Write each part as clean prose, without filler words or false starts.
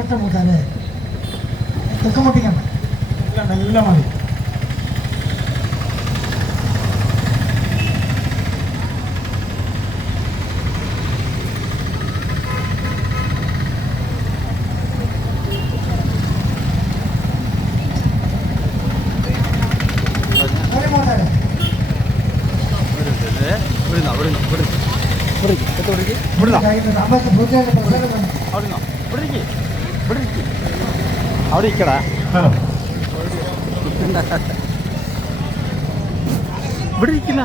ഒറ്റ മൂത്താലേ തെക്ക് മുട്ടിക്കണം. നല്ല മതി. അവിടെ ഇരിക്കടാ. ഇവിടെ ഇരിക്കുന്ന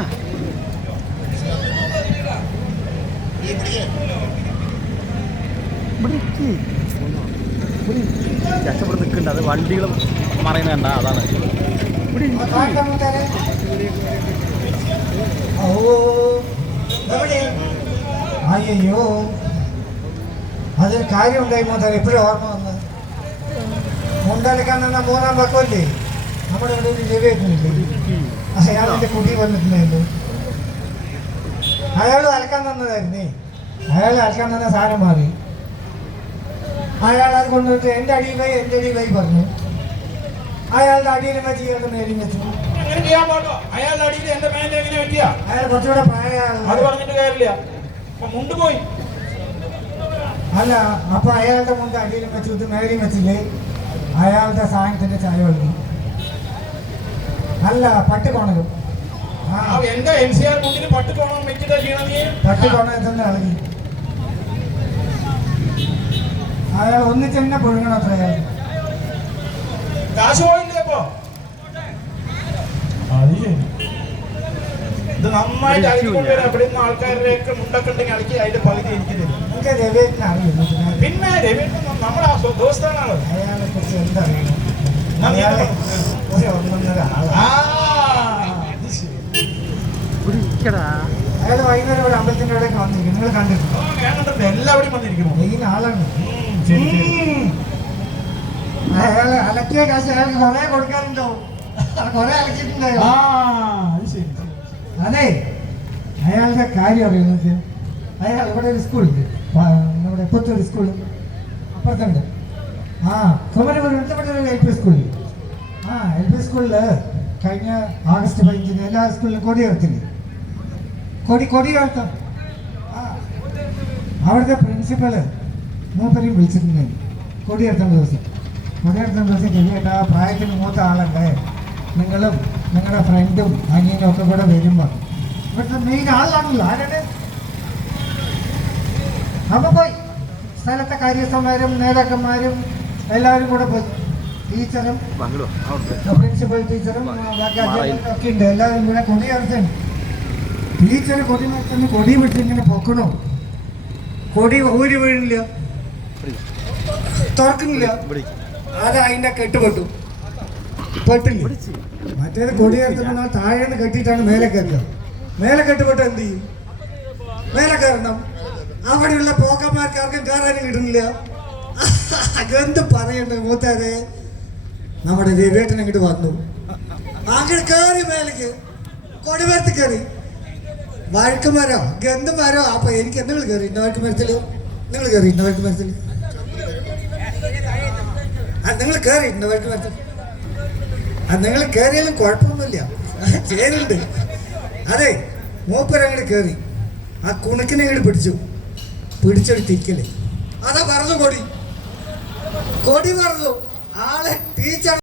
രക്ഷപ്പെട്ട് നിൽക്കണ്ട. അത് വണ്ടികളും മറയുന്നുണ്ട. അതാണ് ഇവിടെ അയ്യോ അതൊരു കാര്യം ഉണ്ടായി മോത്താൽ എപ്പോഴും ഓർമ്മ വന്നത്. മുണ്ടലക്കാൻ നിന്ന മൂന്നാം പക്കമല്ലേ നമ്മുടെ ഇവിടെ ഒരു രവിയേട്ടനില്ലേ, അയാളിന്റെ കുട്ടി വന്നിട്ടുണ്ടായിരുന്നു. അയാൾ അലക്കാൻ തന്നതായിരുന്നേ. അയാൾ അലക്കാൻ തന്ന സാധനം മാറി. അയാൾ അത് കൊണ്ടുപോയിട്ട് എൻ്റെ അടിയിൽ പറഞ്ഞു. അയാളുടെ അടിയിൽ വെച്ച് ഇയാളുടെ മേലിൽ വെച്ചു. അയാൾ കുറച്ചുകൂടെ പോയി. അല്ല, അപ്പൊ അയാളുടെ മുണ്ട് അടിയിലും വെച്ചു, ഇത് മേലിയും വെച്ചില്ലേ. അയാളുടെ സാധനത്തിന്റെ ചായ വെള്ളി അല്ല പട്ട് കോണലും. പട്ട് കോണത്തിന്റെ അളകി അയാൾ ഒന്നിച്ച് തന്നെ പൊഴുകണം. അത്ര അയാൾ കാശ് പോയില്ലേ ഇപ്പൊ? ഇത് നന്നായിട്ട് അടിക്കൊണ്ടുവരാം. അവിടെ നിന്ന് ആൾക്കാരുടെയൊക്കെ മുണ്ടൊക്കെ ഉണ്ടെങ്കിൽ അടിക്കി അതിന്റെ പകുതി എനിക്കുന്നില്ല. നമുക്ക് രവിയേട്ടനെ അറിയില്ല. പിന്നെ രവിയേട്ടൻ നമ്മുടെ ദോസ്താണല്ലോ. അയാളെ കുറിച്ച് എന്തറിയണം? അയാളെ ഒരു ഒന്നൊന്നര അയാൾ വൈകുന്നേരം ഇവിടെ അമ്പലത്തിന്റെ അവിടെയൊക്കെ വന്നിരിക്കും. നിങ്ങൾ കണ്ടിട്ടുണ്ടോ? ഞാൻ കണ്ടിട്ടുണ്ട്. എല്ലാവരും വന്നിരിക്കുന്നു. മെയിൻ ആളാണ്. അയാള് അലക്കിയ കാശ് അയാൾക്ക് കുറെ കൊടുക്കാറുണ്ടോ? കുറെ അലക്കിയിട്ടുണ്ടായോ? അതെ, അയാളുടെ കാര്യം അറിയാം നോക്കിയ. അയാൾ ഇവിടെ ഒരു സ്കൂളുണ്ട്, നമ്മുടെ പുത്തൂർ സ്കൂള് അപ്പുറത്തുണ്ട്. കുമരപുരം LP സ്കൂളിൽ. LP സ്കൂളില് കഴിഞ്ഞ August 15 എല്ലാ സ്കൂളിലും കൊടി ഉയർത്തില്ലേ? കൊടി ഉയർത്താം. അവിടുത്തെ പ്രിൻസിപ്പല് മൂപ്പരെയും വിളിച്ചിട്ടുണ്ടായിരുന്നു കൊടി ഉയർത്തേണ്ട ദിവസം. കൊടി ഉയർത്തേണ്ട ദിവസം കേട്ടാ പ്രായത്തിന് മൂത്ത ആളല്ലേ, നിങ്ങളും നിങ്ങളുടെ ഫ്രണ്ടും അനിയനും ഒക്കെ കൂടെ വരുമ്പോൾ ഇവിടുത്തെ മെയിൻ ആളാണല്ലോ. ആരാണ്? അപ്പൊ പോയി സ്ഥലത്തെ കാര്യസ്ഥന്മാരും നേതാക്കന്മാരും എല്ലാവരും കൂടെ പോയി. ടീച്ചറും പ്രിൻസിപ്പൽ ടീച്ചറും ബാക്കി അധ്യാപകരും ഒക്കെ ഉണ്ട്. എല്ലാവരും കൂടെ കൊടി ഉയർത്തുന്നു. ടീച്ചർ കൊടി ഉയർത്തുന്നു. കൊടി വിട്ട് ഇങ്ങനെ പൊക്കണോ, കൊടി ഊരി വീഴില്ല, തുറക്കുന്നില്ല. അത് അതിന്റെ കെട്ടുപെട്ടില്ല. മറ്റേത് കൊടി ഉയർത്തുമ്പോൾ താഴേന്ന് കെട്ടിയിട്ടാണ് മേലെ കയറുക. മേലെ കെട്ടുപെട്ട് എന്ത് ചെയ്യും? മേലെ കയറണം. അവിടെയുള്ള പോക്കന്മാർക്ക് ആർക്കും കയറാനും കിട്ടുന്നില്ല. എന്ത് പറയണ്ടേ മൂത്താരെ? നമ്മുടെ രവിയേട്ടൻ അങ്ങോട്ട് വന്നു, അങ്ങോട്ട് കയറി മേലേക്ക് കൊടിമരത്തിൽ കയറി. വഴുക്കുമരോ ഗന്ധമരോ. അപ്പൊ എനിക്ക് നിങ്ങൾ കയറി വഴുക്കുമരത്തില്, നിങ്ങൾ കയറിയിട്ടുണ്ടോ വഴുക്കുമരത്തില്? നിങ്ങൾ കയറിയിട്ടുണ്ടോ വഴുക്കുമരത്തിൽ? നിങ്ങൾ കയറിയാലും കുഴപ്പമൊന്നുമില്ല, ചേരുണ്ട്. അതെ, മൂപ്പരങ്ങോട്ട് കയറി ആ കുണുക്കിനെ അങ്ങോട്ട് പിടിച്ചൊരു തിക്കല്. അതാ പറഞ്ഞു കൊടി പറഞ്ഞു. ആളെ ടീച്ചർ